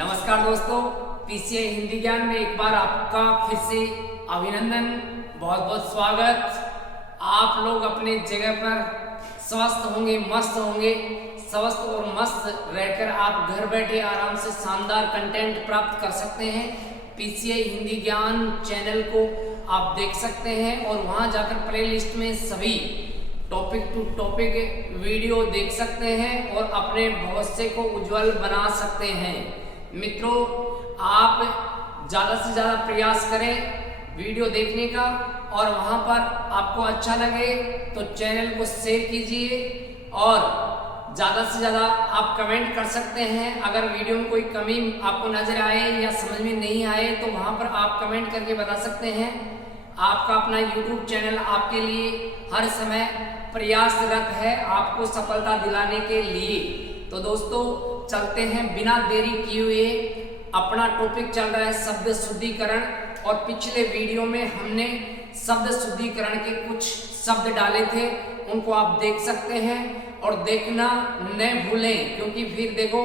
नमस्कार दोस्तों, पीसीए हिंदी ज्ञान में एक बार आपका फिर से अभिनंदन, बहुत बहुत स्वागत। आप लोग अपने जगह पर स्वस्थ होंगे, मस्त होंगे। स्वस्थ और मस्त रहकर आप घर बैठे आराम से शानदार कंटेंट प्राप्त कर सकते हैं। पीसीए हिंदी ज्ञान चैनल को आप देख सकते हैं और वहां जाकर प्लेलिस्ट में सभी टॉपिक टू टॉपिक वीडियो देख सकते हैं और अपने भविष्य को उज्जवल बना सकते हैं। मित्रों, आप ज़्यादा से ज़्यादा प्रयास करें वीडियो देखने का और वहाँ पर आपको अच्छा लगे तो चैनल को शेयर कीजिए और ज़्यादा से ज़्यादा आप कमेंट कर सकते हैं। अगर वीडियो में कोई कमी आपको नज़र आए या समझ में नहीं आए तो वहाँ पर आप कमेंट करके बता सकते हैं। आपका अपना YouTube चैनल आपके लिए हर समय प्रयासरत है आपको सफलता दिलाने के लिए। तो दोस्तों चलते हैं बिना देरी किए हुए। अपना टॉपिक चल रहा है शब्द शुद्धिकरण और पिछले वीडियो में हमने शब्द शुद्धिकरण के कुछ शब्द डाले थे, उनको आप देख सकते हैं और देखना न भूलें, क्योंकि फिर देखो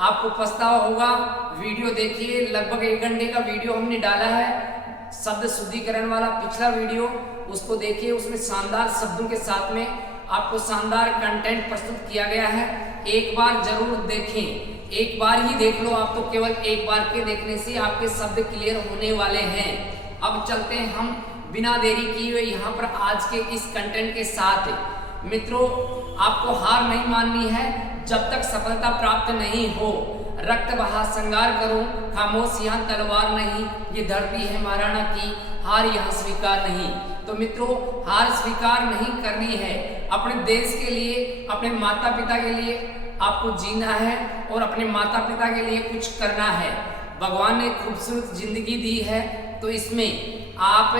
आपको पछतावा होगा। वीडियो देखिए, लगभग 1 घंटे का वीडियो हमने डाला है शब्द शुद्धिकरण वाला, पिछला वीडियो उसको देखिए। उसमें शानदार शब्दों के साथ में आपको शानदार कंटेंट प्रस्तुत किया गया है। एक बार जरूर देखें, एक बार ही देख लो आप, तो केवल एक बार के देखने से आपके शब्द क्लियर होने वाले हैं। अब चलते हैं हम बिना देरी किए हुए यहाँ पर आज के इस कंटेंट के साथ। मित्रों, आपको हार नहीं माननी है जब तक सफलता प्राप्त नहीं हो। रक्त बहा श्रृंगार करूं, खामोश यहाँ तलवार नहीं, ये धरती है महाराणा की, हार यहाँ स्वीकार नहीं। तो मित्रों, हार स्वीकार नहीं करनी है। अपने देश के लिए, अपने माता पिता के लिए आपको जीना है और अपने माता पिता के लिए कुछ करना है। भगवान ने खूबसूरत जिंदगी दी है, तो इसमें आप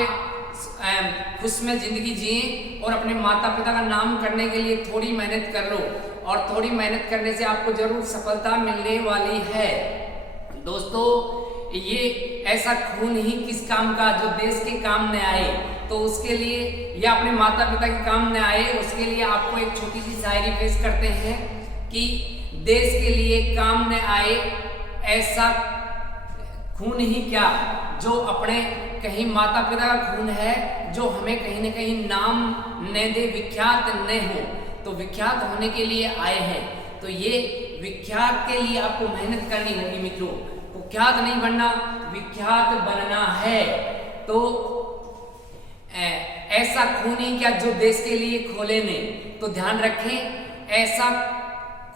खुश में जिंदगी जिए और अपने माता पिता का नाम करने के लिए थोड़ी मेहनत कर लो और थोड़ी मेहनत करने से आपको जरूर सफलता मिलने वाली है। दोस्तों, ये ऐसा खून ही किस काम का जो देश के काम न आए, तो उसके लिए या अपने माता पिता के काम न आए, उसके लिए आपको एक छोटी सी शायरी पेश करते हैं कि देश के लिए काम न आए ऐसा खून ही क्या जो अपने कहीं माता पिता का खून है, जो हमें कहीं न कहीं नाम न दे, विख्यात न हो। तो विख्यात होने के लिए आए हैं, तो ये विख्यात के लिए आपको मेहनत करनी होगी मित्रों। कुख्यात नहीं बनना, विख्यात बनना है। तो ऐसा खून ही क्या जो देश के लिए खोले ने, तो ध्यान रखें, ऐसा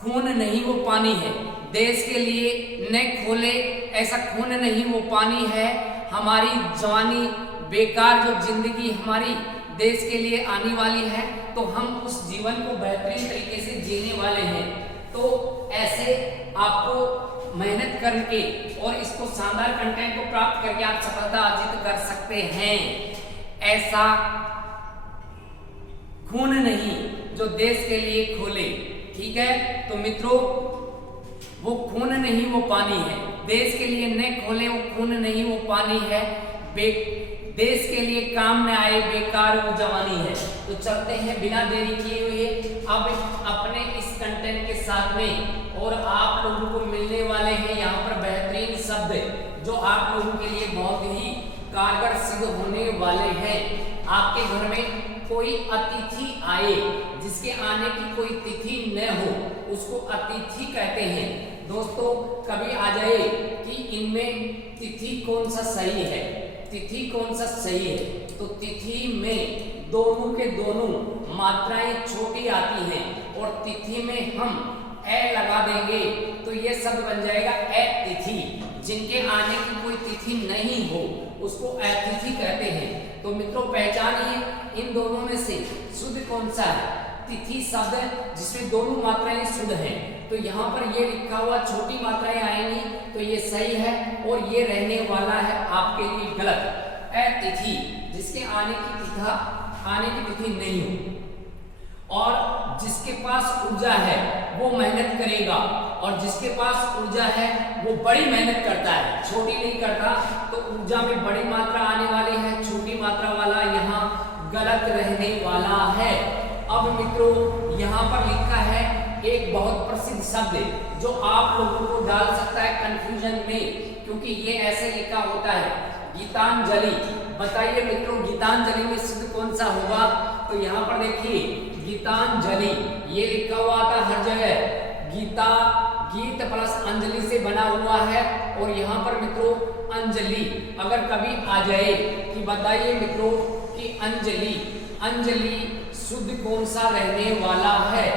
खून नहीं वो पानी है, देश के लिए न खोले ऐसा खून नहीं वो पानी है। हमारी जवानी बेकार जो जिंदगी हमारी देश के लिए आने वाली है, तो हम उस जीवन को बेहतरीन तरीके से जीने वाले हैं। तो ऐसे आपको मेहनत करके और इसको शानदार कंटेंट को प्राप्त करके आप सफलता अर्जित कर सकते हैं। ऐसा खून नहीं जो देश के लिए खोले, ठीक है। तो मित्रों, वो खून नहीं वो पानी है, देश के लिए न खोले वो खून नहीं वो पानी है, देश के लिए काम न आए बेकार वो जवानी है। तो चलते हैं बिना देरी किए हुए अब अपने इस कंटेंट के साथ में, और आप लोगों को मिलने वाले हैं यहाँ पर बेहतरीन शब्द जो आप लोगों के लिए बहुत ही कारगर सिद्ध होने वाले हैं। आपके घर में कोई अतिथि आए, जिसके आने की कोई तिथि न हो, उसको अतिथि कहते हैं। दोस्तों, कभी आ जाए कि इनमें तिथि कौन सा सही है, तिथि कौन सा सही है, तो तिथि में दोनों के दोनों मात्राएं छोटी आती हैं और तिथि में हम ए लगा देंगे तो ये शब्द बन जाएगा अतिथि। जिनके आने की कोई तिथि नहीं हो उसको अतिथि कहते हैं। तो मित्रों, पहचानिए इन दोनों में से शुद्ध कौन सा है। तिथि शब्द जिसमें दोनों मात्राएं शुद्ध हैं, तो यहाँ पर ये लिखा हुआ छोटी मात्राएं आएंगी तो ये सही है और ये रहने वाला है आपके लिए गलत। अतिथि जिसके आने की तिथि नहीं हो और जिसके पास ऊर्जा है वो मेहनत करेगा, और जिसके पास ऊर्जा है वो बड़ी मेहनत करता है, छोटी नहीं करता। तो ऊर्जा में बड़ी मात्रा आने वाली है, छोटी मात्रा वाला यहाँ गलत रहने वाला है। अब मित्रों, यहाँ पर लिखा है एक बहुत प्रसिद्ध शब्द है जो आप लोगों को डाल सकता है कंफ्यूजन में, क्योंकि ये ऐसे लिखा होता है गीतांजलि। बताइए मित्रों गीतांजलि में सिद्ध कौन सा होगा? तो यहाँ पर देखिए गीतांजलि ये लिखा हुआ था हर जगह, गीता गीत प्लस अंजलि से बना हुआ है, और यहाँ पर मित्रों अंजलि अगर कभी आ जाए कि बताइए मित्रों कि अंजलि शुद्ध कौन सा रहने वाला है?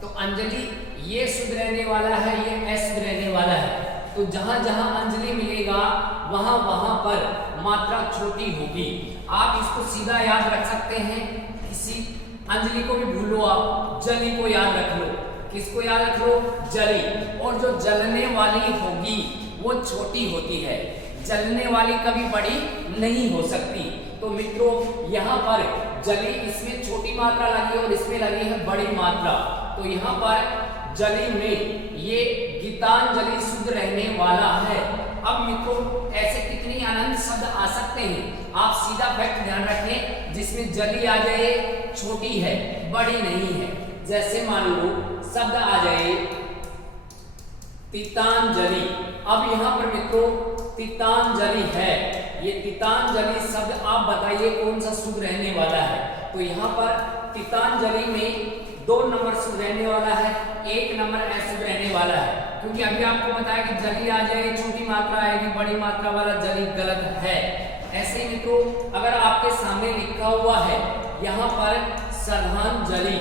तो अंजलि ये शुद्ध रहने वाला है, ये अशुद्ध रहने वाला है। तो जहां जहां अंजलि मिलेगा वहां वहां पर मात्रा छोटी होगी। आप इसको सीधा याद रख सकते हैं, किसी अंजलि को भी भूल लो, आप जली को याद रख लो। किसको याद रख लो? जली। और जो जलने वाली होगी वो छोटी होती है, जलने वाली कभी बड़ी नहीं हो सकती। तो मित्रों यहाँ पर जली इसमें छोटी मात्रा लगी और इसमें लगी है बड़ी मात्रा, तो यहाँ पर जली में ये गीतांजलि शुद्ध रहने वाला है। अब मित्रों ऐसे कितनी अनंत शब्द आ सकते हैं, आप सीधा फैक्ट ध्यान रखें, जिसमें जली आ जाए छोटी है बड़ी नहीं है। जैसे मान लो शब्द आ जाए तीतांजलि। अब यहाँ पर मित्रों तीतांजलि है, ये तीतांजलि शब्द आप बताइए कौन सा शुद्ध रहने वाला है? तो यहाँ पर तीतांजलि में 2 नंबर शुद्ध रहने वाला है, 1 नंबर अशुद्ध रहने वाला है, क्योंकि अभी आपको बताया कि जली आ जाए छोटी मात्रा आएगी, बड़ी मात्रा वाला जली गलत है। ऐसे ही मित्रों अगर आपके सामने लिखा हुआ है यहाँ पर श्रद्धांजलि,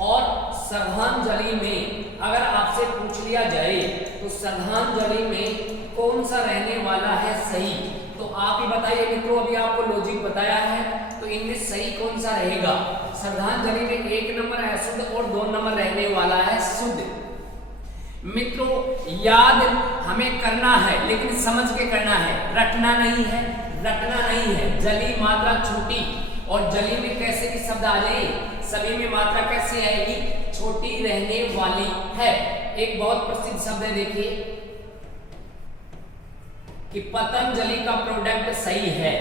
और श्रद्धांजलि में अगर आपसे पूछ लिया जाए तो श्रद्धांजलि में कौन सा रहने वाला है सही, तो आप ही बताइए मित्रों। अभी आपको लॉजिक बताया है, तो इनमें सही कौन सा रहेगा? श्रद्धांजलि में 1 नंबर अशुद्ध और 2 नंबर रहने वाला है शुद्ध। मित्रों याद हमें करना है, लेकिन समझ के करना है, रटना नहीं है, रटना नहीं है। जली मात्रा छोटी, और जली में कैसे भी शब्द आ जाए सभी में मात्रा कैसे आएगी? छोटी रहने वाली है। एक बहुत प्रसिद्ध शब्द है देखिए कि पतंजलि का प्रोडक्ट सही है।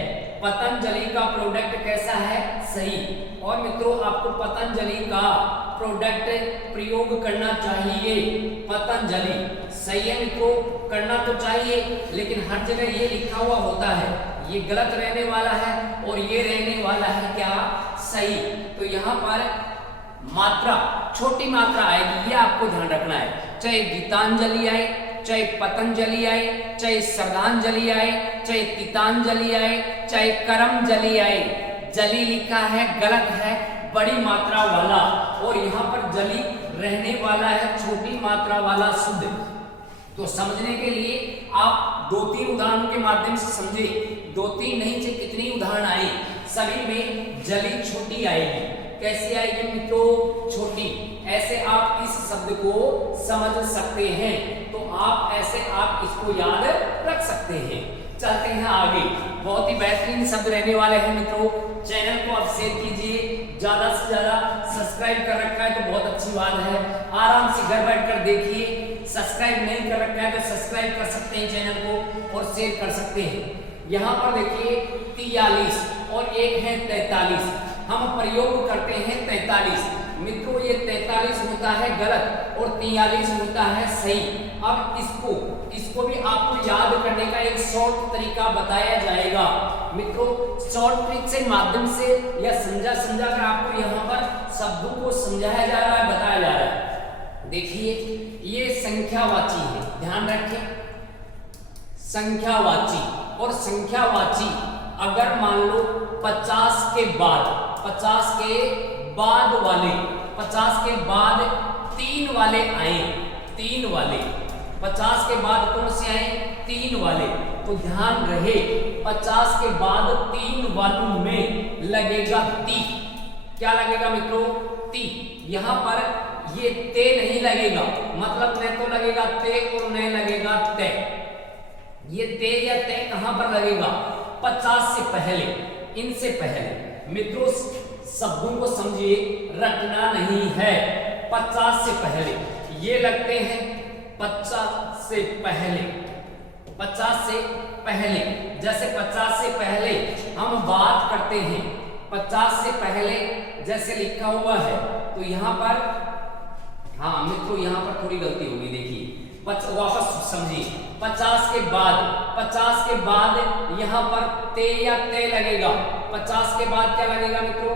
पतंजलि का प्रोडक्ट कैसा है? सही। और मित्रों आपको पतंजलि का प्रोडक्ट प्रयोग करना चाहिए। पतंजलि सही है मित्रों, करना तो चाहिए, लेकिन हर जगह ये लिखा हुआ होता है ये गलत रहने वाला है और ये रहने वाला है क्या? सही। तो यहाँ पर मात्रा छोटी मात्रा आएगी, ये आपको ध्यान रखना है। चाहे गीतांजलि आए, चाहे पतंजलि आए, चाहे श्रद्धांजलि आए, चाहे तीतांजलि आए, चाहे करमजलि आए, जली लिखा है गलत है, बड़ी मात्रा वाला, और यहाँ पर जली रहने वाला है छोटी मात्रा वाला शुद्ध। तो समझने के लिए आप 2-3 उदाहरणों के माध्यम से समझे, 2-3 नहीं चाहे कितनी उदाहरण आए, सभी में जली छोटी आएगी। कैसी आएगी मित्रों? छोटी। ऐसे आप इस शब्द को समझ सकते हैं, तो आप ऐसे आप इसको याद रख सकते हैं। चलते हैं आगे, बहुत ही बेहतरीन शब्द रहने वाले हैं मित्रों। चैनल को आप शेयर कीजिए, ज्यादा से ज्यादा सब्सक्राइब कर रखा है तो बहुत अच्छी बात है, आराम से घर बैठकर देखिए। सब्सक्राइब नहीं कर रखा है तो सब्सक्राइब कर सकते हैं चैनल को और शेयर कर सकते हैं। यहाँ पर देखिए 43 और एक है 43, हम प्रयोग करते हैं 43। मित्रों ये 43 होता है गलत और 43 होता है सही। अब इसको भी आपको याद करने का एक शॉर्ट तरीका बताया जाएगा मित्रों। शॉर्ट ट्रिक से माध्यम से या समझा कर आपको यहाँ पर शब्दों को समझाया जा रहा है, बताया जा रहा है। देखिए ये संख्यावाची है, ध्यान रखें, संख्यावाची। और संख्यावाची अगर मान लो 50 के बाद वाले, 50 के बाद 3 वाले आए, 3 वाले 50 के बाद कौन से आए? 3 वाले। तो ध्यान रहे 50 के बाद 3 वालों में लगेगा ती। क्या लगेगा मित्रों? ती। यहाँ पर ये ते नहीं लगेगा, मतलब न तो लगेगा ते और न लगेगा ते। ये ते या ते कहां पर लगेगा? 50 से पहले, इनसे पहले। मित्रों शब्दों को समझिए, रटना नहीं है। 50 से पहले ये लगते हैं, 50 से पहले, 50 से पहले। जैसे 50 से पहले हम बात करते हैं, 50 से पहले जैसे लिखा हुआ है, तो यहाँ पर हाँ मित्रों यहाँ पर थोड़ी गलती होगी, देखिए वापस समझिए। 50 के बाद यहाँ पर ते या ते लगेगा। 50 के बाद क्या लगेगा मित्रों,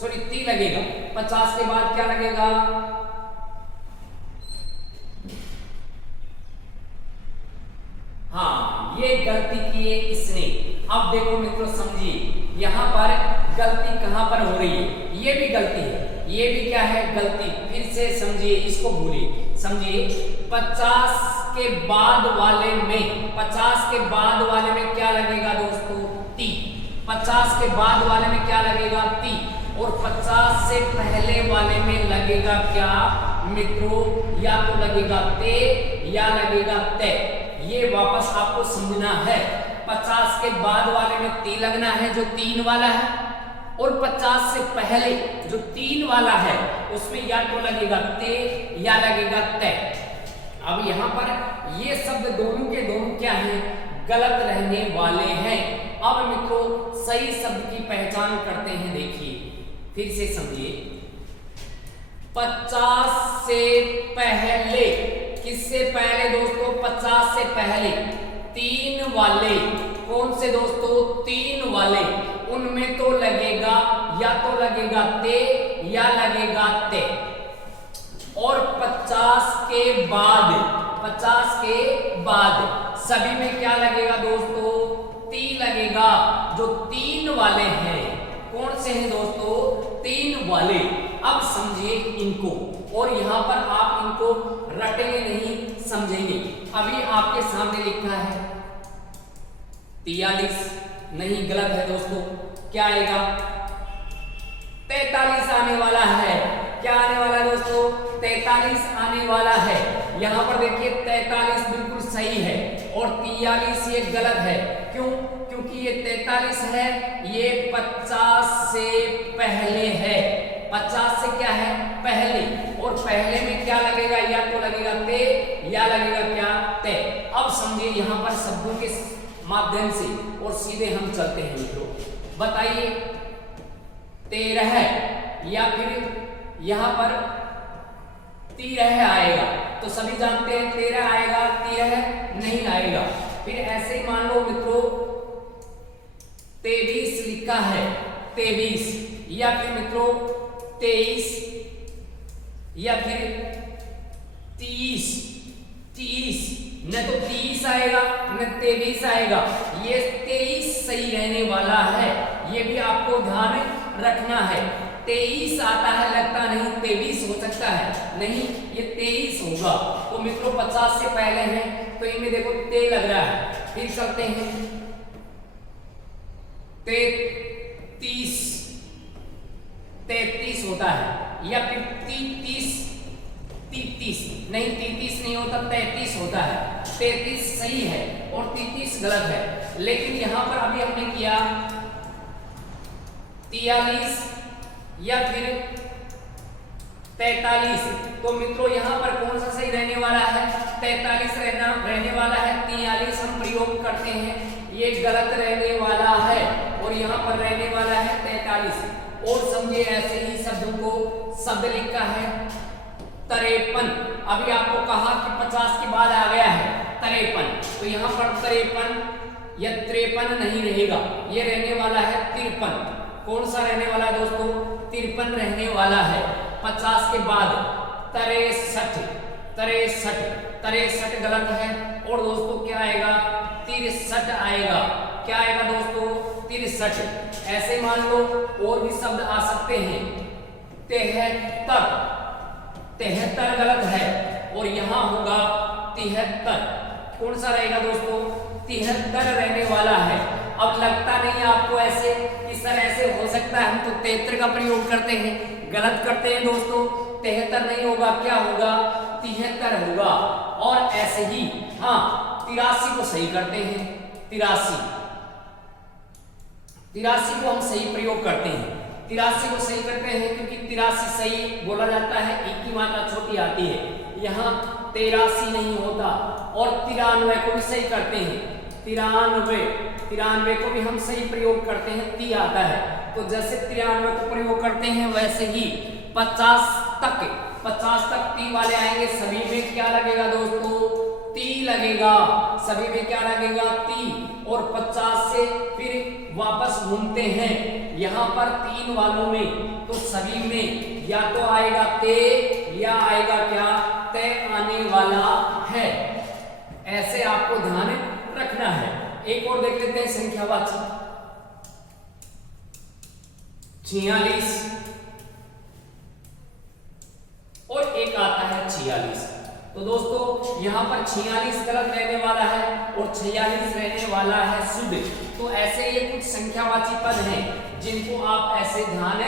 सॉरी ती लगेगा। 50 के बाद क्या लगेगा, हाँ ये गलती की है इसने। अब देखो मित्रों समझिए, यहाँ पर गलती कहां पर हो रही है, ये भी गलती है, ये भी क्या है गलती। फिर से समझिए, इसको भूलिए, समझिए। 50 के बाद वाले में, 50 के बाद वाले में क्या लगेगा दोस्तों, ती। 50 के बाद वाले में क्या लगेगा, ती। और 50 से पहले वाले में लगेगा क्या मित्रों, या तो लगेगा ते या लगेगा ते। ये वापस आपको समझना है। 50 के बाद वाले में ती लगना है जो 3 वाला है, और 50 से पहले जो 3 वाला है उसमें या तो लगेगा ते या लगेगा ते। अब यहाँ पर ये शब्द दोनों के दोनों क्या हैं, गलत रहने वाले हैं। अब मित्रों सही शब्द की पहचान करते हैं, देखिए फिर से समझिए। 50 से पहले, किससे पहले दोस्तों, 50 से पहले 3 वाले, कौन से दोस्तों, 3 वाले, उनमें तो लगेगा या तो लगेगा ते या लगेगा ते। और 50 के बाद, 50 के बाद सभी में क्या लगेगा दोस्तों, ती लगेगा, जो 3 वाले हैं। कौन से हैं दोस्तों, 3 वाले। अब समझिए इनको, और यहां पर आप इनको रटेंगे नहीं, समझेंगे। अभी आपके सामने लिखा है 43, नहीं गलत है दोस्तों, क्या आएगा, 43 आने वाला है। क्या आने वाला है दोस्तों, 43 आने वाला है। यहां पर देखिए 43 बिल्कुल सही है और 43 ये गलत है। क्यों, क्योंकि ये 43 है, ये 50 से पहले है। 50 से क्या है, पहले, और पहले में क्या लगेगा, या तो लगेगा ते या लगेगा क्या, ते। अब समझिए यहाँ पर शब्दों के माध्यम से और सीधे हम चलते हैं मित्रों। बताइए 13 या फिर यहाँ पर 13 आएगा, तो सभी जानते हैं 13 आएगा, 13 नहीं आएगा। फिर ऐसे ही मान लो मित्रों 23 लिखा है, 23, या फिर मित्रों 23, या फिर 30, न तो 30 आएगा न 23 आएगा। ये 23 सही रहने वाला है, ये भी आपको ध्यान रखना है। 23 आता है, लगता नहीं 23 हो सकता है, नहीं ये 23 होगा। तो मित्रों 50 से पहले है तो इनमें देखो ते लग रहा है। फिर चलते हैं 33 होता है, या फिर 33 नहीं, 33 नहीं होता, 33 होता है। 33 सही है और 33 गलत है। लेकिन यहां पर अभी हमने किया 43 या फिर 43, तो मित्रों यहां पर कौन सा सही रहने वाला है, 43 रहने वाला है। 43 हम प्रयोग करते हैं, ये गलत रहने वाला है, और यहां पर रहने वाला है 43। और समझिए ऐसे ही शब्दों को, शब्द लिखा है 53। अभी आपको कहा कि 50 के बाद आ गया है 53, तो यहाँ पर 53 या 53 नहीं रहेगा, ये रहने वाला है 53। कौन सा रहने वाला है दोस्तों, 53 रहने वाला है। 50 के बाद 63 गलत है, और दोस्तों क्या आएगा, 63 आएगा। क्या आएगा दोस्तों, 63। ऐसे मान लो और भी शब्द आ सकते हैं। 73 गलत है, और यहां होगा 73। कौन सा रहेगा दोस्तों, 73 रहने वाला है। अब लगता नहीं आपको ऐसे कि सर ऐसे हो सकता है, हम तो 73 का प्रयोग करते हैं, गलत करते हैं दोस्तों। 73 नहीं होगा, क्या होगा, 73 होगा। और ऐसे ही हाँ 83 को सही करते हैं, 83 को हम सही प्रयोग करते हैं। 83 को सही करते हैं क्योंकि 83 सही बोला जाता है, एक की मात्रा छोटी आती है। यहाँ 83 नहीं होता। और 93 को भी सही करते हैं, 93 को भी हम सही प्रयोग करते हैं, ती आता है। तो जैसे 93 को प्रयोग करते हैं वैसे ही 50 तक 50 तक टी वाले आएंगे, सभी में क्या लगेगा दोस्तों, टी लगेगा, सभी में क्या लगेगा, टी। और 50 से फिर वापस घूमते हैं यहाँ पर 3 वालों में, तो सभी में या तो आएगा ते या आएगा क्या, तय आने वाला है। ऐसे आपको ध्यान रखना है। एक और देख लेते हैं संख्यावाची 46 और एक आता है 46। तो दोस्तों यहाँ पर 46 गलत रहने वाला है और 46 रहने वाला है शुद्ध। तो ऐसे ये कुछ संख्यावाची पद हैं जिनको आप ऐसे ध्यान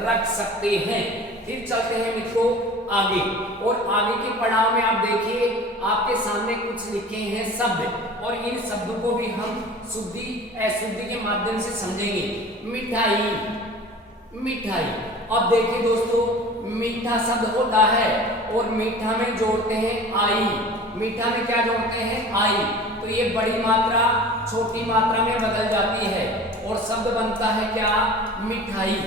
रख सकते हैं। फिर चलते हैं मित्रों आगे, और आगे के पड़ाव में आप देखिए आपके सामने कुछ लिखे हैं शब्द, और इन शब्दों को भी हम शुद्धि अशुद्धि के माध्यम से समझेंगे। मिठाई, मिठाई। अब देखिए दोस्तों, मीठा शब्द होता है और मीठा में जोड़ते हैं आई। मीठा में क्या जोड़ते हैं, आई। तो ये बड़ी मात्रा छोटी मात्रा में बदल जाती है और शब्द बनता है क्या, मिठाई,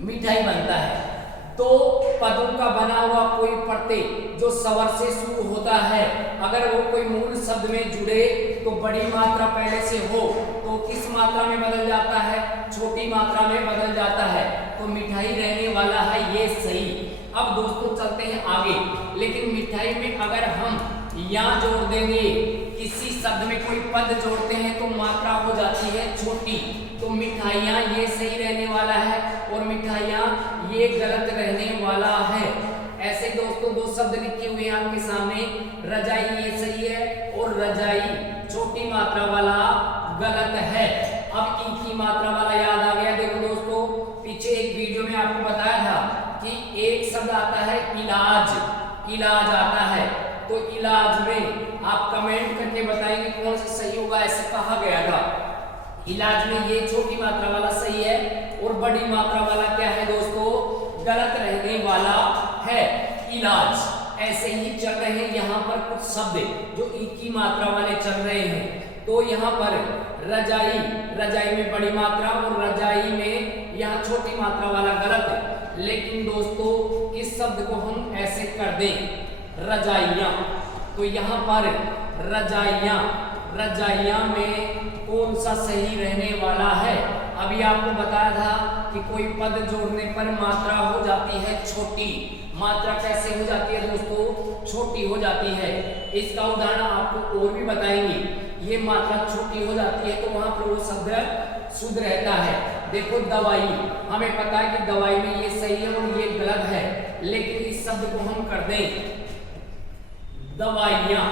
मिठाई बनता है। तो पदों का बना हुआ कोई प्रत्यय जो स्वर से शुरू होता है, अगर वो कोई मूल शब्द में जुड़े तो बड़ी मात्रा पहले से हो तो किस मात्रा में बदल जाता है, छोटी मात्रा में बदल जाता है। तो मिठाई रहने वाला है ये सही। अब दोस्तों चलते हैं आगे, लेकिन मिठाई में अगर हम यहाँ जोड़ देंगे, किसी शब्द में कोई पद जोड़ते हैं तो मात्रा हो जाती है छोटी। तो मिठाइयाँ ये सही रहने वाला है और मिठाइयाँ ये गलत रहने वाला है। ऐसे दोस्तों दो शब्द लिखे हुए हैं आपके सामने, रजाई ये सही है और रजाई छोटी मात्रा वाला गलत है। अब ई की मात्रा वाला याद आ गया। देखो दोस्तों, पीछे एक वीडियो में आपको बताया था कि एक शब्द आता है इलाज, इलाज आता है। तो इलाज में आप कमेंट करके बताएंगे कौन सा सही होगा, ऐसे कहा गया था। इलाज में ये छोटी मात्रा वाला सही है और बड़ी मात्रा वाला क्या है दोस्तों, गलत रहने वाला है, इलाज। ऐसे ही चल रहे हैं यहाँ पर कुछ शब्द जो ई की मात्रा वाले चल रहे हैं। तो यहाँ पर रजाई, रजाई में बड़ी मात्रा और रजाई में यहाँ छोटी मात्रा वाला गलत है। लेकिन दोस्तों इस शब्द को हम ऐसे कर दें रजाइयाँ, तो यहाँ पर रजाइयाँ, रजाइयाँ में कौन सा सही रहने वाला है। अभी आपको बताया था कि कोई पद जोड़ने पर मात्रा हो जाती है छोटी। मात्रा कैसे हो जाती है दोस्तों, छोटी हो जाती है। इसका उदाहरण आपको और भी बताएंगे। ये मात्रा छोटी हो जाती है तो वहां पर वो शब्द शुद्ध रहता है। देखो दवाई, हमें पता है कि दवाई में ये सही है और ये गलत है, लेकिन इस शब्द को हम कर दें दवाइयाँ,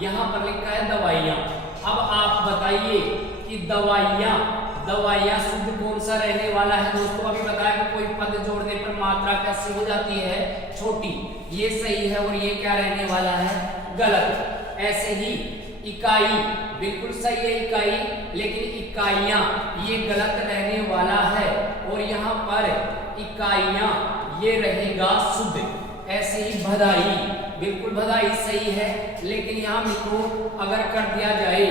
यहाँ पर लिखा है दवाइयाँ। अब आप बताइए कि दवाइयाँ, दवाइयाँ शुद्ध कौन सा रहने वाला है दोस्तों। अभी बताया कि कोई पद जोड़ने पर मात्रा कैसी हो जाती है, छोटी। ये सही है और ये क्या रहने वाला है, गलत। ऐसे ही इकाई बिल्कुल सही है इकाई, लेकिन इकाइयाँ ये गलत रहने वाला है और यहाँ पर इकाइयाँ ये रहेगा शुद्ध। ऐसे ही भदाई, बिल्कुल भदाई सही है, लेकिन यहाँ मित्रों अगर कर दिया जाए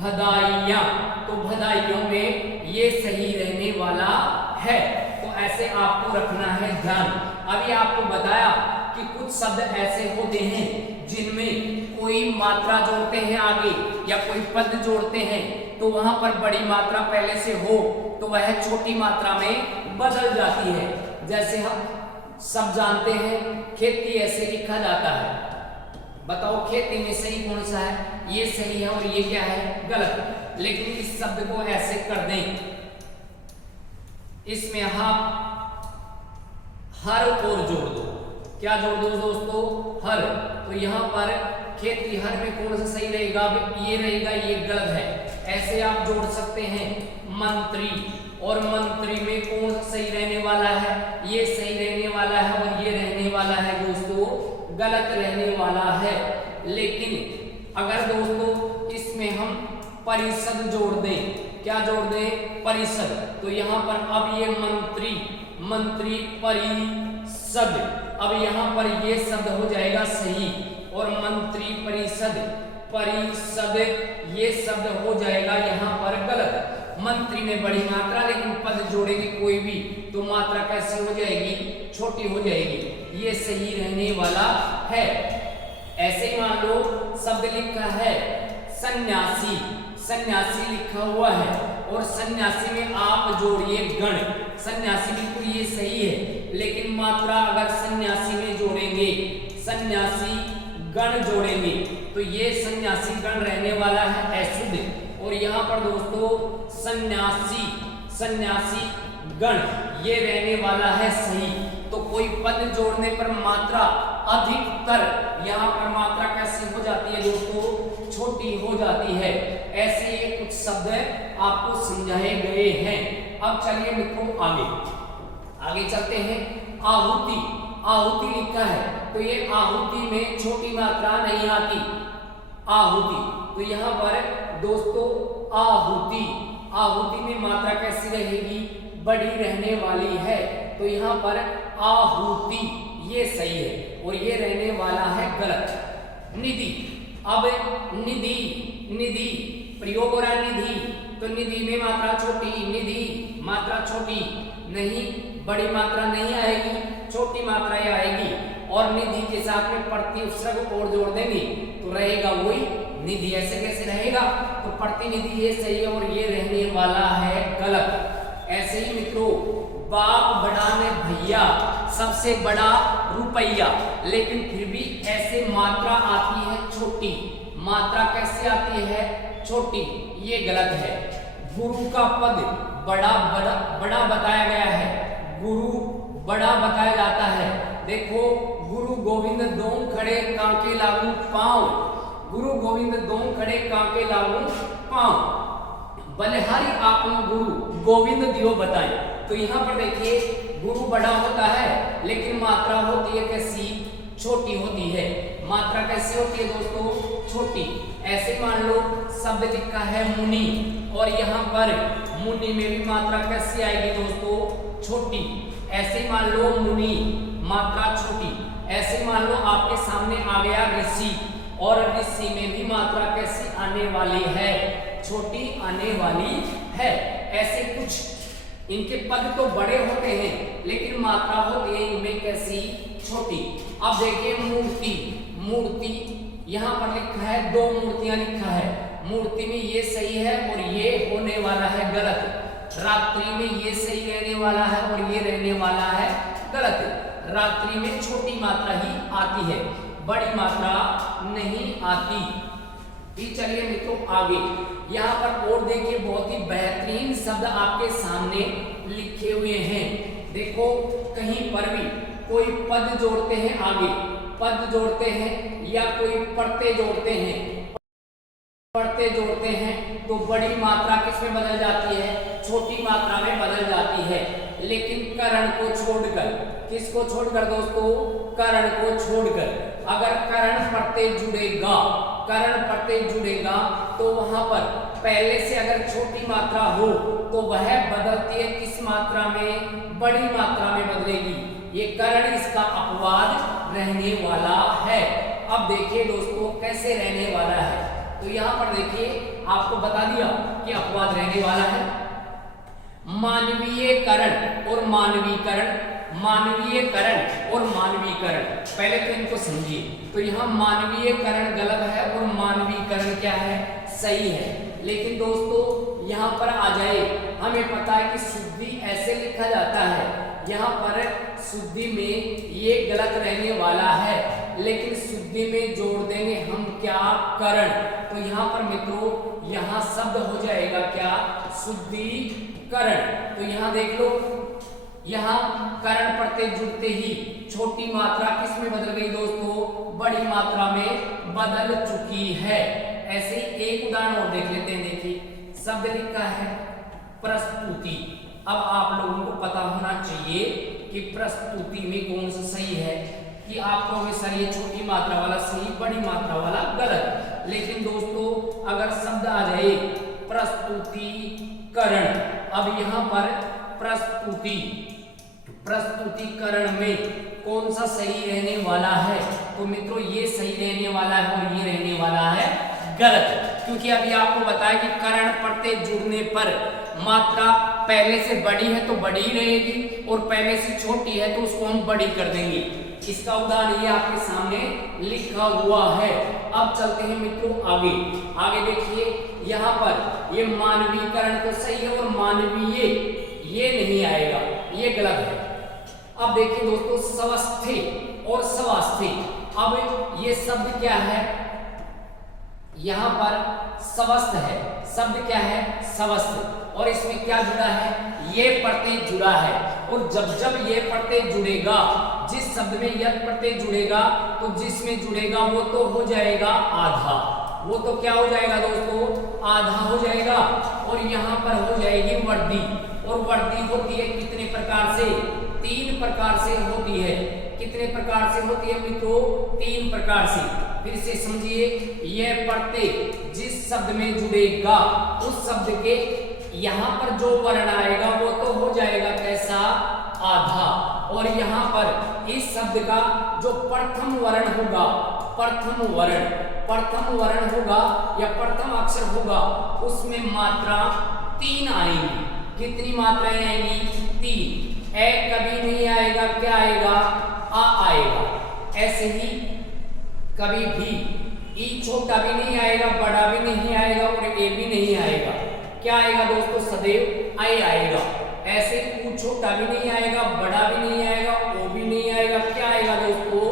भदाइयाँ तो भदाइयों में ये सही रहने वाला है। तो ऐसे आपको रखना है ध्यान। अभी आपको बताया कि कुछ शब्द ऐसे होते हैं जिनमें कोई मात्रा जोड़ते हैं आगे या कोई पद जोड़ते हैं तो वहां पर बड़ी मात्रा पहले से हो तो वह छोटी मात्रा में बदल जाती है। जैसे हम सब जानते हैं खेती ऐसे लिखा जाता है। बताओ खेती में सही कौन सा है, ये सही है और ये क्या है, गलत। लेकिन इस शब्द को ऐसे कर दें, इसमें आप हर और जोड़ दो। क्या जोड़ दो दोस्तों, हर। तो यहाँ पर खेती हर में कौन सा सही रहेगा, ये रहेगा, ये गलत है। ऐसे आप जोड़ सकते हैं मंत्री, और मंत्री में कौन सा सही रहने वाला है, ये सही रहने वाला है और ये रहने वाला है दोस्तों गलत रहने वाला है। लेकिन अगर दोस्तों इसमें हम परिषद जोड़ दें, क्या जोड़ दें, परिषद, तो यहाँ पर अब ये मंत्री, मंत्री परिषद, अब यहाँ पर ये शब्द हो जाएगा सही और मंत्री परिषद, परिषद ये शब्द हो जाएगा यहाँ पर गलत। मंत्री में बड़ी मात्रा, लेकिन पद जोड़ेगी कोई भी तो मात्रा कैसे हो जाएगी, छोटी हो जाएगी। ये सही रहने वाला है। ऐसे ही मान लो शब्द लिखा है सन्यासी, सन्यासी लिखा हुआ है और सन्यासी में आप जोड़िए गण। सन्यासी बिल्कुल ये सही है, लेकिन मात्रा अगर सन्यासी में जोड़ेंगे, सन्यासी गण जोड़ेंगे तो ये सन्यासी गण रहने वाला है अशुद्ध। और यहाँ पर दोस्तों सन्यासी, सन्यासी गण ये रहने वाला है सही। तो कोई पद जोड़ने पर मात्रा अधिकतर, यहाँ पर मात्रा कैसी हो जाती है दोस्तों, छोटी हो जाती है। ऐसे ये कुछ शब्द आपको समझाए गए हैं। अब चलिए मित्रों आगे चलते हैं। आहुति, आहुति लिखा है तो ये आहुति में छोटी मात्रा नहीं आती, आहुति। तो यहाँ पर दोस्तों आहुति, आहुति में मात्रा कैसी रहेगी, बड़ी रहने वाली है। तो यहाँ पर आहुति ये सही है और ये रहने वाला है गलत। निधि, अब निधि, निधि प्रयोग हो रहा है निधि, तो निधि में मात्रा छोटी, निधि मात्रा छोटी नहीं, बड़ी मात्रा नहीं आएगी, छोटी मात्रा ही आएगी। और निधि के साथ में प्रति उपसर्ग और जोड़ देंगे तो रहेगा वही निधि। ऐसे कैसे रहेगा, तो प्रतिनिधि ये सही है और ये रहने वाला है गलत। ऐसे ही मित्रों बाप बड़ा ने भैया, सबसे बड़ा रुपया, लेकिन फिर भी ऐसे मात्रा आती है छोटी, मात्रा कैसे आती है, छोटी, ये गलत है। गुरु का पद बड़ा बड़ा बड़ा बताया गया है, गुरु बड़ा बताया जाता है। देखो गुरु गोविंद दोम खड़े कांके लागू पांव, गुरु गोविंद दोम खड़े कांके लागू पांव, बलिहारी आपनो गुरु गोविंद दियो बताए। तो यहाँ पर देखिए गुरु बड़ा होता है लेकिन मात्रा होती है कैसी, छोटी होती है। मात्रा कैसी होती है दोस्तों, छोटी। ऐसे मान लो शब्द लिखा है मुनि और यहाँ पर मुनि में भी मात्रा कैसी आएगी दोस्तों, छोटी। ऐसे मान लो मुनि, मात्रा छोटी। ऐसे मान लो आपके सामने आ गया ऋषि और ऋषि में भी मात्रा कैसी आने वाली है, छोटी आने वाली है। ऐसे कुछ इनके पद तो बड़े होते हैं लेकिन मात्रा होती है इनमें कैसी, छोटी। अब देखिए मूर्ति, मूर्ति यहाँ पर लिखा है दो मूर्तियां लिखा है, मूर्ति में ये सही है और ये होने वाला है गलत। रात्रि में ये सही रहने वाला है और ये रहने वाला है गलत। रात्रि में छोटी मात्रा ही आती है, बड़ी मात्रा नहीं आती। चलिए मित्रों आगे, यहाँ पर और देखिए बहुत ही बेहतरीन शब्द आपके सामने लिखे हुए हैं। देखो कहीं पर भी कोई पद जोड़ते हैं, आगे पद जोड़ते हैं या कोई पढ़ते जोड़ते हैं, पढ़ते जोड़ते हैं तो बड़ी मात्रा किसमें बदल जाती है, छोटी मात्रा में बदल जाती है। लेकिन करण को छोड़कर, किसको छोड़कर दोस्तों, करण को छोड़कर, अगर करण पढ़ते जुड़ेगा, करण पढ़ते जुड़ेगा तो वहां पर पहले से अगर छोटी मात्रा हो तो वह बदलती है किस मात्रा में, बड़ी मात्रा में बदलेगी। ये करण इसका अपवाद रहने वाला है। अब देखिए दोस्तों कैसे रहने वाला है, तो यहाँ पर देखिए आपको बता दिया कि अपवाद रहने वाला है। मानवीयकरण और मानवीकरण, मानवीयकरण और मानवीकरण, पहले तो इनको समझिए। तो यहाँ मानवीयकरण गलत है और मानवीकरण क्या है, सही है। लेकिन दोस्तों यहाँ पर आ जाए, हमें पता है कि शुद्धि ऐसे लिखा जाता है, यहाँ पर शुद्धि में ये गलत रहने वाला है, लेकिन शुद्धि में जोड़ देंगे हम क्या, करण। तो यहाँ पर मित्रों यहाँ शब्द हो जाएगा क्या, शुद्धिकरण। तो यहाँ देख लो, यहाँ करण पढ़ते जुड़ते ही छोटी मात्रा किस में बदल गई दोस्तों, बड़ी मात्रा में बदल चुकी है। ऐसे एक उदाहरण और देख लेते हैं। देखिए शब्द लिखा है प्रस्तुति। अब आप लोगों को पता होना चाहिए कि प्रस्तुति में कौन सा सही है, कि आप कहोगे सर ये छोटी मात्रा वाला सही, बड़ी मात्रा वाला गलत। लेकिन दोस्तों अगर शब्द आ जाए प्रस्तुतिकरण, अब यहाँ पर प्रस्तुति, प्रस्तुतिकरण में कौन सा सही रहने वाला है, तो मित्रों ये सही रहने वाला है और ये रहने वाला है गलत। क्योंकि अभी आपको बताया कि करण प्रत्यय जुड़ने पर मात्रा पहले से बड़ी है तो बड़ी ही रहेगी और पहले से छोटी है तो उसको हम बड़ी कर देंगे। इसका उदाहरण ये आपके सामने लिखा हुआ है। अब चलते हैं मित्रों आगे। आगे देखिए यहाँ पर ये मानवीकरण तो सही है और मानवीय ये नहीं आएगा, ये गलत है। अब देखिए दोस्तों स्वस्थे और स्वास्थ्य। अब ये शब्द क्या है, यहाँ पर स्वस्थ है, शब्द क्या है स्वस्थ, और इसमें क्या जुड़ा है, ये प्रत्यय जुड़ा है। और जब जब ये प्रत्यय जुड़ेगा, जिस शब्द में यह प्रत्यय जुड़ेगा तो जिसमें जुड़ेगा वो तो हो जाएगा आधा, वो तो क्या हो जाएगा दोस्तों, आधा हो जाएगा। और यहाँ पर हो जाएगी वर्दी, और वर्दी होती है कितने प्रकार से, 3 प्रकार से होती है। कितने प्रकार से होती है मित्रों, 3 प्रकार से। फिर से समझिए, यह प्रत्यय जिस शब्द में जुड़ेगा उस शब्द के यहाँ पर जो वर्ण आएगा वो तो हो जाएगा कैसा, आधा। और यहाँ पर इस शब्द का जो प्रथम वर्ण होगा, प्रथम वर्ण होगा या प्रथम अक्षर होगा, उसमें मात्रा 3 आएंगी। कितनी मात्राएं आएंगी, 3। ए कभी नहीं आएगा, क्या आएगा, आ आएगा। ऐसे ही कभी भी ई छोटा भी नहीं आएगा, बड़ा भी नहीं आएगा और ए भी नहीं आएगा। क्या आएगा दोस्तों, सदैव आई आएगा। ऐसे ऊ छोटा भी नहीं आएगा, बड़ा भी नहीं आएगा, ओ भी नहीं आएगा। क्या आएगा दोस्तों,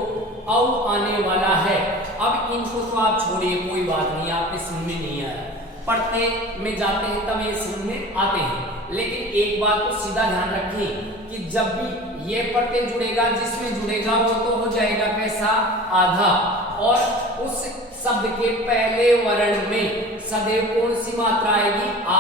औ आने वाला है। अब इनको तो आप छोड़िए, कोई बात नहीं, आपके समझ में नहीं आया, पढ़ते में जाते हैं तब ये समझ में आते हैं। लेकिन एक बात को सीधा ध्यान रखें कि जब भी ये प्रत्यय जुड़ेगा, जिसमें जुड़ेगा वो तो हो जाएगा कैसा, आधा। और उस शब्द के पहले वर्ण में सदैव कौन सी मात्रा आएगी, आ,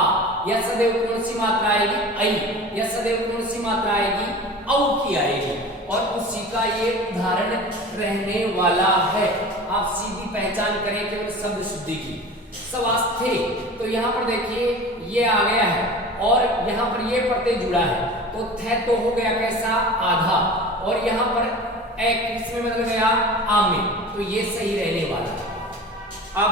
या सदैव कौन सी मात्रा आएगी, ऐ, या सदैव कौन सी मात्रा आएगी, औ की आएगी। और उसी का ये उदाहरण रहने वाला है। आप सीधी पहचान करें केवल शब्द शुद्धि की। स्वास्थ्य, तो यहाँ पर देखिए ये आ गया है और यहाँ पर ये प्रत्यय जुड़ा है तो थे तो हो गया कैसा, आधा। और यहाँ पर एक किसमें बदल गया, आ में, तो ये सही रहने वाला है। अब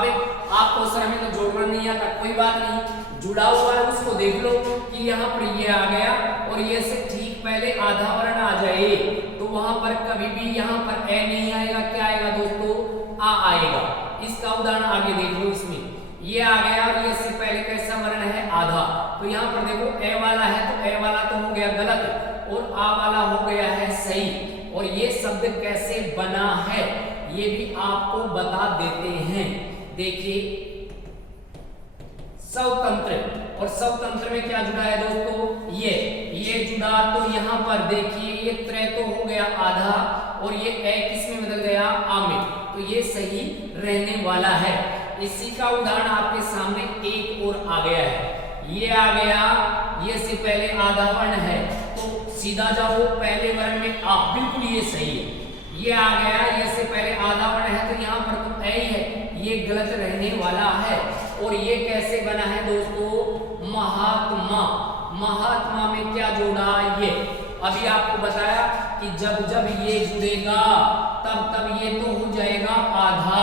आपको सर हमें तो जोड़ना नहीं आता, कोई बात नहीं, जुड़ा हुआ है उसको देख लो कि यहाँ पर ये आ गया और ये से ठीक पहले आधा वर्ण आ जाए तो वहां पर कभी भी यहाँ पर ए नहीं आएगा। क्या आएगा दोस्तों, आ आएगा। इसका उदाहरण आगे देख लो, इसमें ये आ गया और ये से पहले कैसा वर्ण है, आधा। तो यहाँ पर देखो ए वाला है तो ए वाला तो हो गया गलत और आ वाला हो गया है सही। और ये शब्द कैसे बना है ये भी आपको बता देते हैं। देखिए स्वतंत्र, और स्वतंत्र में क्या जुड़ा है दोस्तों, ये जुड़ा। तो यहाँ पर देखिए ये त्रय तो हो गया आधा और ये ए किसमें बदल गया, आ में, तो ये सही रहने वाला है। इसी का उदाहरण आपके सामने एक और आ गया है। ये आ गया, ये से पहले आधा वर्ण है तो सीधा जाओ पहले वर्ण में आ, बिल्कुल ये सही है। ये आ गया, ये से पहले आधा वर्ण है तो यहाँ पर तो ए ही है, ये गलत रहने वाला है। और ये कैसे बना है दोस्तों, महात्मा। महात्मा में क्या जोड़ा, ये अभी आपको बताया कि जब जब ये जुड़ेगा तब तब ये तो हो जाएगा आधा।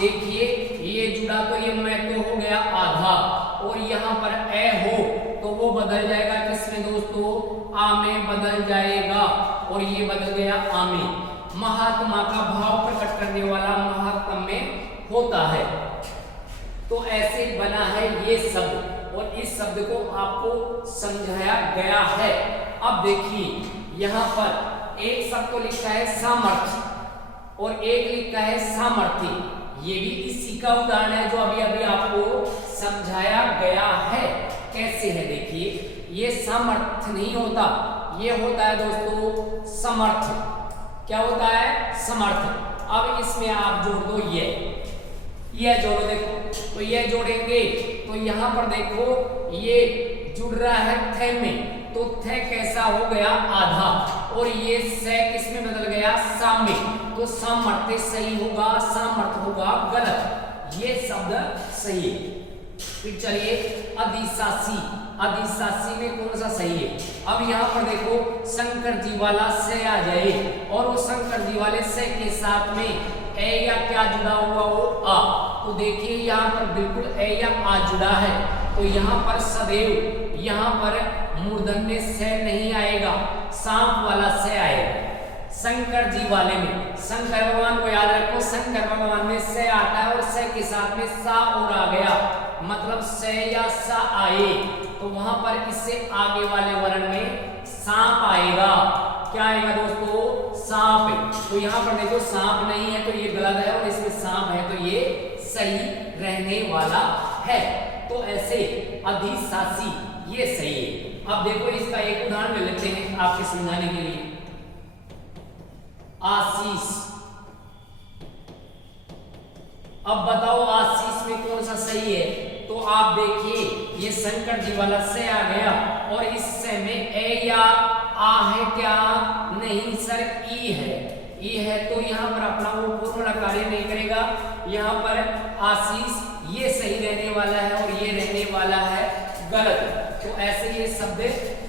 देखिए ये जुड़ा तो ये मैं तो हो गया आधा और यहाँ पर ए हो तो वो बदल जाएगा किसमें दोस्तों, आ में बदल जाएगा और ये बदल गया आ में। महात्मा का भाव प्रकट करने वाला महात्म में होता है। तो ऐसे बना है ये शब्द और इस शब्द को आपको समझाया गया है। अब देखिए यहाँ पर एक शब्द तो लिखा है सामर्थ्य और एक लिखा है सामर्थ्य। ये भी इसी का उदाहरण है जो अभी अभी आपको समझाया गया है। कैसे है देखिए, ये सामर्थ्य नहीं होता, ये होता है दोस्तों समर्थ। क्या होता है, समर्थ। अब इसमें आप जोड़ दो ये जोड़ो, देखो तो ये जोड़ेंगे तो यहाँ पर देखो ये जुड़ रहा है थे में, तो थे कैसा हो गया आधा और ये से किसमें बदल गया साम में, तो सामर्थ्य सही होगा, सामर्थ होगा गलत। ये शब्द सही है। फिर चलिए अधिशासी, अधिशासी में कौन सा सही है। अब यहाँ पर देखो शंकर जी वाला से आ जाए और वो शंकर जी वाले से के साथ में ए या क्या जुड़ा हुआ हो आ, तो देखिए यहाँ पर बिल्कुल ए या आ जुड़ा है, तो यहाँ पर सदैव यहाँ पर मूर्धन्य से नहीं आएगा, सांप वाला से आएगा। शंकर जी वाले में, शंकर भगवान को याद रखो, शंकर भगवान में से आता है और से के साथ में सा और आ गया, मतलब से या सा आए, तो वहां पर इससे आगे वाले वर्ण में सांप आएगा। क्या आएगा दोस्तों? सांप। तो यहाँ पर देखो सांप नहीं है तो ये गलत है, और इसमें सांप है तो ये सही रहने वाला है। तो ऐसे अधिशासी ये सही है। अब देखो इसका एक उदाहरण ले लेते हैं आपके समझाने के लिए। आशीष। अब बताओ आशीष में कौन सा सही है? तो आप देखिए ये शंकर जी वाला से आ गया, और इस से में ए या आ है क्या? नहीं सर, ई है। ई है तो यहाँ पर अपना वो पूर्ण कार्य नहीं करेगा। यहाँ पर आशीष ये सही रहने वाला है और ये रहने वाला है गलत। तो ऐसे ये शब्द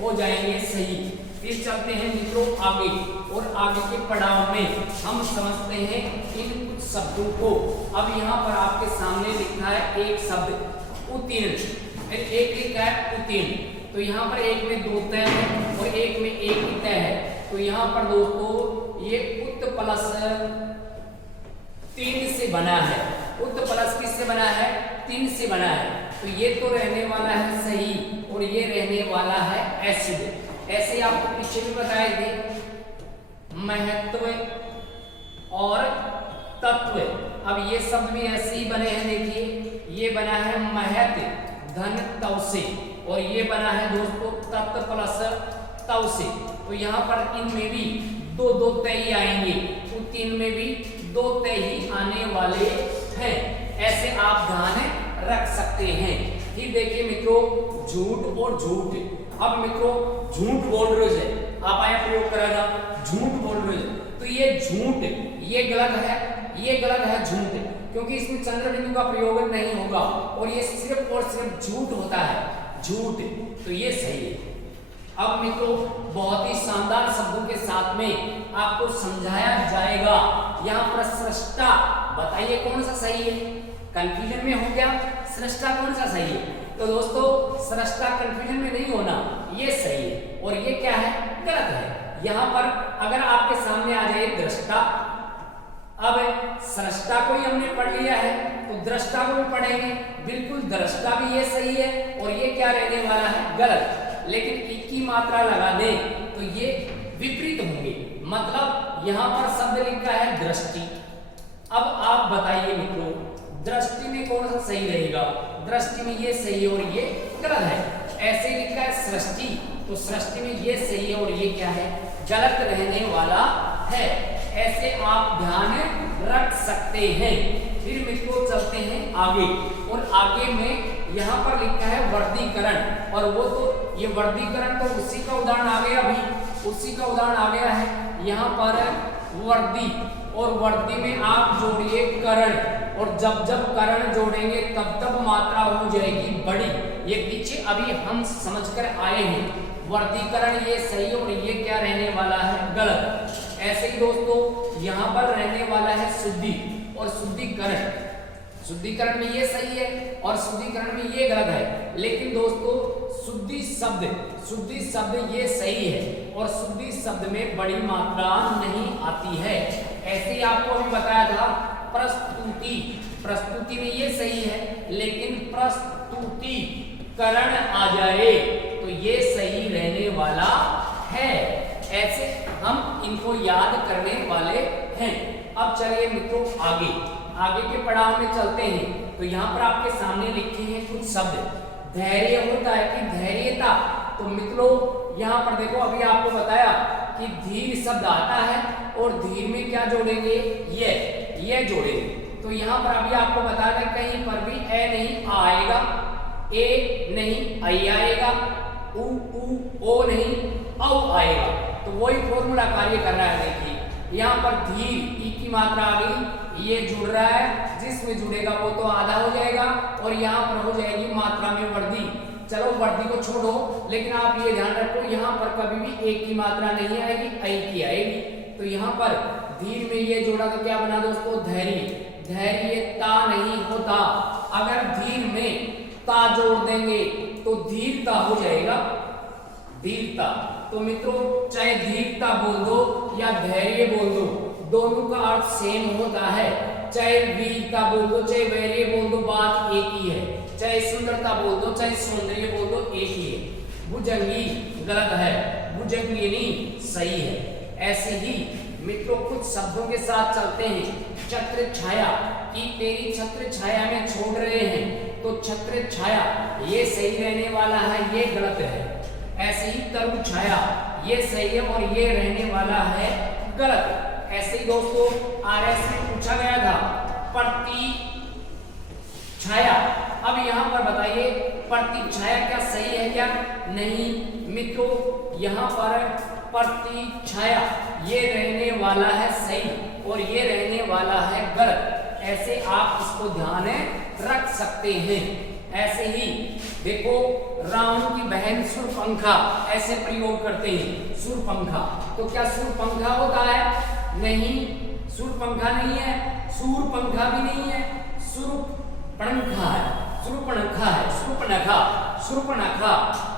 हो जाएंगे सही। फिर चलते हैं मित्रों आगे, और आगे के पड़ाव में हम समझते हैं इन कुछ शब्दों को। अब यहाँ पर आपके सामने लिखा है एक शब्द उत्तीर्ण, एक लिखा है उत्तीर्ण, तो यहाँ पर एक में दो तय है और एक में एक ही तय है। तो यहाँ पर दोस्तों ये उत प्लस 3 से बना है। उत प्लस किससे बना है? 3 से बना है। तो ये तो रहने वाला है सही, और ये रहने वाला है एसिड। ऐसे आपको पीछे भी बताए थे महत्व और तत्व। अब ये शब्द भी ऐसे ही बने हैं। देखिए ये बना है महत धन तव से, और ये बना है दोस्तों तत्व प्लस तव से। तो यहाँ पर इनमें भी दो दो तय ही आएंगे, तो 3 में भी 2 तय ही आने वाले हैं। ऐसे आप ध्यान रख सकते हैं। फिर देखिए मित्रों झूठ और झूठ। अब मित्रों झूठ बोल रहे हैं, आप आया प्रयोग करेगा झूठ बोल रहे हैं, तो ये झूठ ये गलत है, ये गलत है झूठ, क्योंकि इसमें चंद्र बिंदु का प्रयोग नहीं होगा और ये सिर्फ और सिर्फ झूठ होता है, झूठ, तो ये सही है। अब मित्रों बहुत ही शानदार शब्दों के साथ में आपको समझाया जाएगा। यहाँ पर सृष्टा, बताइए कौन सा सही है? कंफ्यूजन में हो गया, सृष्टा कौन सा सही है? तो दोस्तों सृष्टा कंफ्यूजन में नहीं होना, ये सही है, और ये क्या है? गलत है। यहाँ पर अगर आपके सामने आ जाए दृष्टा, अब सृष्टा को ही हमने पढ़ लिया है तो दृष्टा को भी पढ़ेंगे, बिल्कुल दृष्टा भी ये सही है, और ये क्या रहने वाला है? गलत। लेकिन ई की मात्रा लगा दें तो ये विपरीत होंगे, मतलब यहाँ पर शब्द लिखा है दृष्टि। अब आप बताइए मित्रों दृष्टि में कौन सा सही रहेगा? दृष्टि में ये सही है और ये गलत है। ऐसे लिखा है सृष्टि, तो सृष्टि में ये सही है और ये क्या है? गलत रहने वाला है। ऐसे आप ध्यान रख सकते हैं। फिर मित्रों चलते हैं आगे, और आगे में यहाँ पर लिखा है वर्गीकरण, और वो तो ये वर्गीकरण तो उसी का उदाहरण आ गया, अभी उसी का उदाहरण आ गया है। यहाँ पर वर्दी, और वर्दी में आप जोड़िए करण, और जब जब करण जोड़ेंगे तब तब मात्रा हो जाएगी बड़ी। ये पीछे अभी हम समझकर आए हैं। वर्गीकरण ये सही और ये क्या रहने वाला है? गलत। ऐसे ही दोस्तों यहाँ पर रहने वाला है शुद्धि और शुद्धिकरण। शुद्धिकरण में ये सही है और शुद्धिकरण में ये गलत है। लेकिन दोस्तों शुद्धि शब्द ये सही है, और शुद्धि शब्द में बड़ी मात्रा नहीं आती है। ऐसे ही आपको अभी बताया था प्रस्तुति, प्रस्तुति में ये सही है, लेकिन प्रस्तुतिकरण आ जाए तो ये सही रहने वाला है। ऐसे हम इनको याद करने वाले हैं। अब चलिए मित्रों आगे के पड़ाव में चलते हैं। तो यहाँ पर आपके सामने लिखे हैं कुछ शब्द। धैर्य होता है कि धैर्यता, तो मित्रों यहाँ पर देखो अभी आपको बताया कि धीर शब्द आता है, और धीर में क्या जोड़ेंगे? ये जोड़ेंगे। तो यहाँ पर अभी आपको बता दें कहीं पर भी ए नहीं आएगा, ए नहीं आई आएगा, उ ओ नहीं औ आएगा, तो वही फॉर्मूला कार्य कर रहा है। देखिए यहाँ पर धीर ई की मात्रा आ गई, ये जुड़ रहा है, जिसमें जुड़ेगा वो तो आधा हो जाएगा, और यहाँ पर हो जाएगी मात्रा में वर्दी। चलो वर्दी को छोड़ो, लेकिन आप ये ध्यान रखो यहाँ पर कभी भी एक की मात्रा नहीं आएगी, आई की आएगी। तो यहाँ पर धीर में ये जोड़ा तो क्या बना दोस्तों? धैर्य। धैर्यता नहीं होता। अगर धीर में ता जोड़ देंगे तो धीरता हो जाएगा धीरता। तो मित्रों चाहे धीरता बोल दो या धैर्य बोल दो, दोनों का अर्थ सेम होता है। चाहे वीरता बोल दो चाहे वैर्य बोल दो, बात एक ही है। चाहे सुंदरता बोल दो चाहे सौंदर्य बोल दो, एक ही है। भुजंगी गलत है, भुजंगिनी सही है। ऐसे ही मित्रों कुछ शब्दों के साथ चलते हैं। छत्र छाया कि तेरी छत्र छाया में छोड़ रहे हैं, तो छत्र छाया ये सही रहने वाला है, ये गलत है। ऐसे ही तरु छाया ये सही है और ये रहने वाला है गलत। ऐसे ही दोस्तों आरएस में पूछा गया था प्रति छाया। अब यहाँ पर बताइए प्रति छाया क्या सही है क्या नहीं। मित्रों यहाँ पर प्रति छाया ये रहने वाला है सही और ये रहने वाला है गलत। ऐसे आप इसको ध्यान रख सकते हैं। ऐसे ही देखो रावण की बहन सुरपंखा ऐसे प्रयोग करते हैं। सुरपंखा तो क्या सुरपंखा होता है? नहीं, सुरपंखा नहीं है, सूरपंखा भी नहीं है, सुरपणखा है, सुरपणखा है, सुरपणखा, सुरपणखा,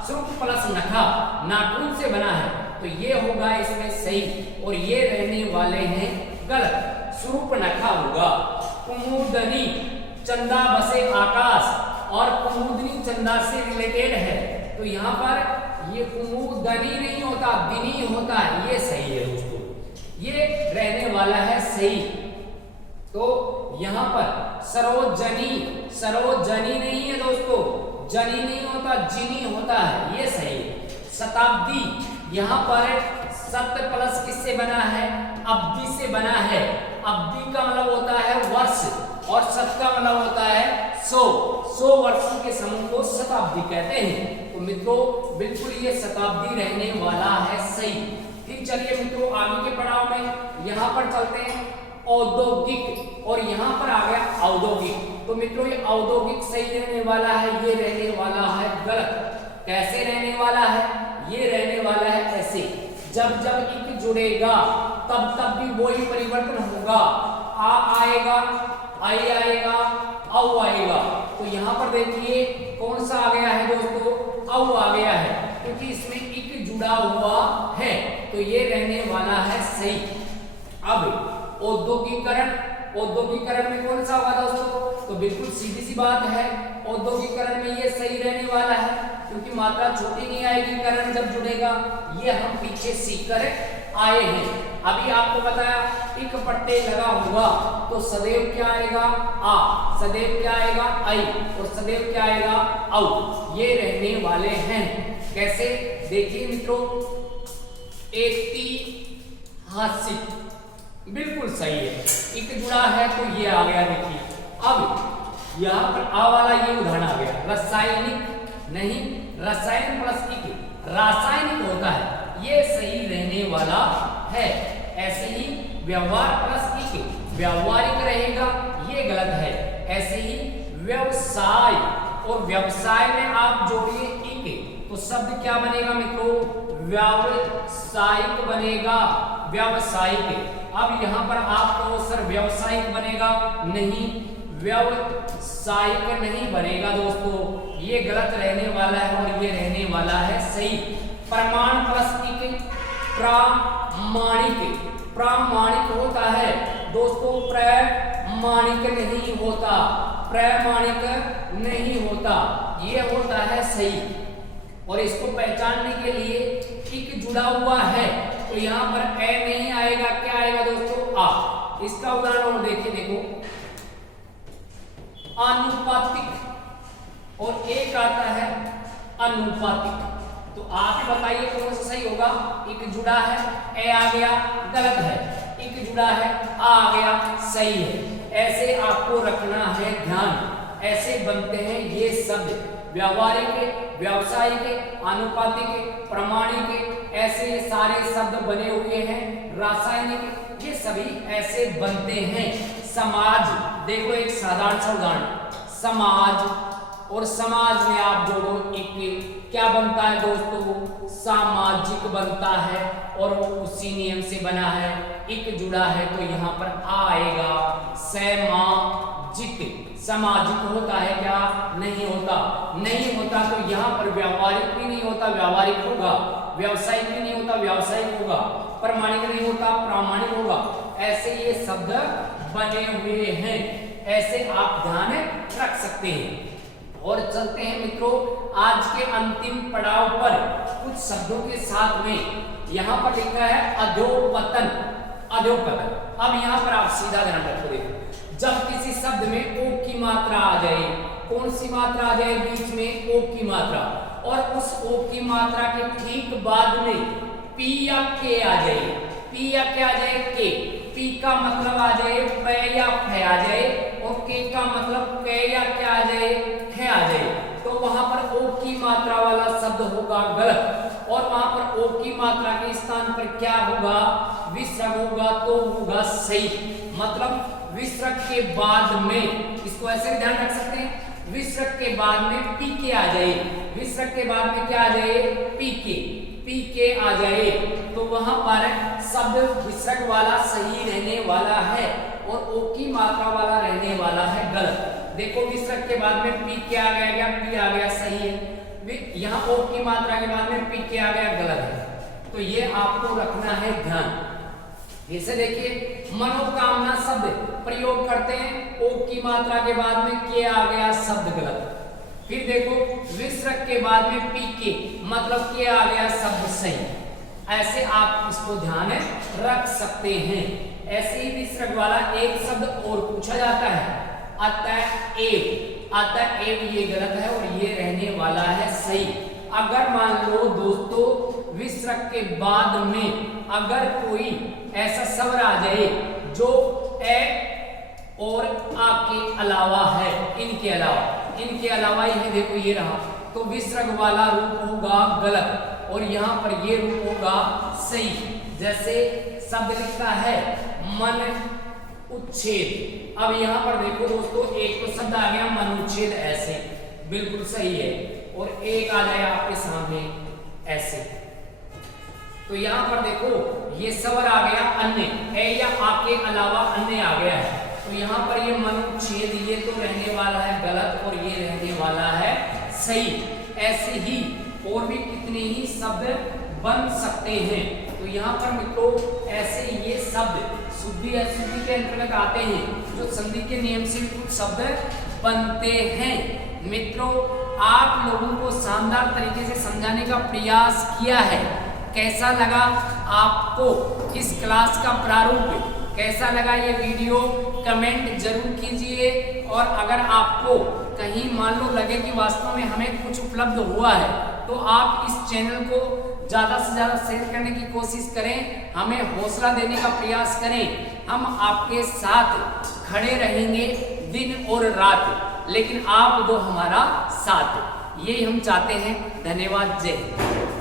सुरप प्लस नखा नाखून से बना है, तो ये होगा इसमें सही और ये रहने वाले हैं गलत। सुरपणखा होगा। कुमुदनी चंदा बसे आकाश और कुमुदनी चंदा से रिलेटेड है, तो यहाँ पर ये कुमुदनी नहीं होता, दिनी होता है, ये सही है दोस्तों, ये रहने वाला है सही। तो यहाँ पर सरोजनी, सरोजनी नहीं है दोस्तों, जनी नहीं होता, जिनी होता है, ये सही है। शताब्दी यहाँ पर सत्य प्लस किससे बना है? अब्दी से बना है। अब्दी का मतलब होता है वर्ष और सत का मतलब होता है 100 वर्षों के समूह को शताब्दी कहते हैं। तो मित्रों बिल्कुल ये शताब्दी रहने वाला है सही। ठीक, चलिए मित्रों आगे के पड़ाव में यहाँ पर चलते हैं औद्योगिक और यहाँ पर आ गया औद्योगिक। तो मित्रों ये औद्योगिक सही रहने वाला है, ये रहने वाला है गलत। कैसे रहने वाला है? ये रहने वाला है ऐसे, जब जब इक जुड़ेगा तब तब भी वही परिवर्तन होगा। आ आएगा, आई आएगा, औ आएगा। तो यहाँ पर देखिए कौन सा आ गया है दोस्तों? औ आ गया है, क्योंकि इसमें इक जुड़ा हुआ है, तो ये रहने वाला है सही। अब औद्योगिकरण, औद्योगिकरण में कौन सा होगा दोस्तों? तो बिल्कुल सीधी सी बात है, औद्योगिकरण में ये सही रहने वाला है, क्योंकि मात्रा छोटी नहीं आएगी करण जब जुड़ेगा। ये हम पीछे सीख कर आए हैं। अभी आपको बताया इक पट्टे लगा हुआ, तो सदैव क्या आएगा? आ, सदैव क्या आएगा? आई, और सदैव क्या आएगा? औ। ये रहने वाले हैं। कैसे? देखिए मित्रों ऐतिहासिक बिल्कुल सही है, इक जुड़ा है तो ये आ गया। देखिए अब यहाँ पर आ वाला ये उदाहरण आ गया। रासायनिक नहीं, रसायन प्लस इक रासायनिक होता है, ये सही रहने वाला है। ऐसे ही व्यवहार प्लस इक व्यवहारिक रहेगा, ये गलत है। ऐसे ही व्यवसाय और व्यवसाय में आप जोड़िए इक, तो शब्द क्या बनेगा मित्रों? व्यावसायिक बनेगा, व्यावसायिक। अब यहाँ पर आपको सर व्यावसायिक बनेगा, नहीं, व्यावसायिक नहीं बनेगा दोस्तों, ये गलत रहने वाला है और ये रहने वाला है सही। प्रमाण प्लस इक प्रामाणिक, प्रामाणिक होता है दोस्तों, प्रामाणिक नहीं होता, प्रामाणिक नहीं होता, ये होता है सही। और इसको पहचानने के लिए इक जुड़ा हुआ है, तो यहाँ पर ए नहीं आएगा, क्या आएगा दोस्तों? आ। इसका उदाहरण और देखिए, देखो अनुपातिक और एक आता है अनुपातिक। तो आप बताइए कौन सा सही होगा? इक जुड़ा है, ए आ गया, गलत है। इक जुड़ा है, आ गया, सही है। ऐसे आपको रखना है ध्यान, ऐसे बनते हैं ये शब्द। व्यावहारिक, व्यावसायिक, आनुपातिक, प्रामाणिक, ऐसे सारे शब्द बने हुए हैं। रासायनिक, ये सभी ऐसे बनते हैं। समाज, देखो एक साधारण सा उदाहरण, समाज और समाज में आप जोड़ो एक, क्या बनता है दोस्तों? सामाजिक बनता है और वो उसी नियम से बना है। इक जुड़ा है तो यहाँ पर आ आएगा। सामाजिक, सामाजिक होता है क्या? नहीं होता। नहीं होता तो यहाँ पर व्यावहारिक भी नहीं होता, व्यावहारिक होगा। व्यावसायिक भी नहीं होता, व्यावसायिक होगा। प्रामाणिक नहीं होता, प्रामाणिक होगा। ऐसे ये शब्द बने हुए हैं, ऐसे आप ध्यान रख सकते हैं। और चलते हैं मित्रों आज के अंतिम पड़ाव पर कुछ शब्दों के साथ में। यहाँ पर लिखा है अधोपतन, अधोपतन। अब यहाँ पर आप सीधा ध्यान रखोगे, जब किसी शब्द में ओ की मात्रा आ जाए, कौन सी मात्रा आ जाए? बीच में ओ की मात्रा, और उस ओ की मात्रा के ठीक बाद में पी या के आ जाए। पी या क्या आ जाए? के। पी का मतलब आ जाए प या फ आ जाए, और के का मतलब क या क्या आ जाए? फ आ जाए। तो वहां पर ओ की मात्रा वाला शब्द होगा गलत, और वहां पर ओ की मात्रा के स्थान पर क्या होगा? विसर्ग होगा, तो होगा सही। मतलब विसर्ग के बाद में, इसको ऐसे ध्यान रख सकते हैं, विसर्ग के बाद में पी के आ जाए। विसर्ग के बाद में क्या आ जाए? पी के। पी के आ जाए तो वहां पर शब्द विसर्ग वाला सही रहने वाला है, और ओ की मात्रा वाला रहने वाला है गलत। देखो विसर्ग के बाद में पी के आ गया, पी आ गया सही है। यहाँ ओ की मात्रा के बाद में पी के आ गया गलत है। तो ये आपको रखना है ध्यान। जैसे देखिए मनोकामना शब्द प्रयोग करते हैं, ओ की मात्रा के बाद में के आ गया, शब्द गलत। फिर देखो विसर्ग के बाद में पी के मतलब के आ गया, शब्द सही। ऐसे आप इसको ध्यान रख सकते हैं। ऐसे ही विसर्ग वाला एक शब्द और पूछा जाता है, अतएव। अतएव ये गलत है और ये रहने वाला है सही। अगर मान लो दोस्तों विसर्ग के बाद में अगर कोई ऐसा शब्द आ जाए जो ए और आ के अलावा है, इनके अलावा ही है, देखो ये रहा, तो विसर्ग वाला रूप होगा गलत, और यहाँ पर ये रूप होगा सही। जैसे शब्द लिखता है मन उच्छेद। अब यहाँ पर देखो दोस्तों एक तो शब्द आ गया मन उच्छेद, ऐसे बिल्कुल सही है, और एक आ जाए आपके सामने ऐसे। तो यहाँ पर देखो ये स्वर आ गया अन्य, ए या आ के अलावा अन्य आ गया है, तो यहाँ पर ये मनुच्छेद ये तो रहने वाला है गलत, और ये रहने वाला है सही। ऐसे ही और भी कितने ही शब्द बन सकते हैं। तो यहाँ पर मित्रों ऐसे ये शब्द शुद्धि अशुद्धि के अंतर्गत आते हैं, जो संधि के नियम से कुछ शब्द बनते हैं। मित्रों आप लोगों को शानदार तरीके से समझाने का प्रयास किया है। कैसा लगा आपको इस क्लास का प्रारूप, कैसा लगा ये वीडियो, कमेंट जरूर कीजिए। और अगर आपको कहीं मान लो लगे कि वास्तव में हमें कुछ उपलब्ध हुआ है, तो आप इस चैनल को ज़्यादा से ज़्यादा शेयर करने की कोशिश करें, हमें हौसला देने का प्रयास करें। हम आपके साथ खड़े रहेंगे दिन और रात, लेकिन आप दो हमारा साथ, यही हम चाहते हैं। धन्यवाद, जय हिंद।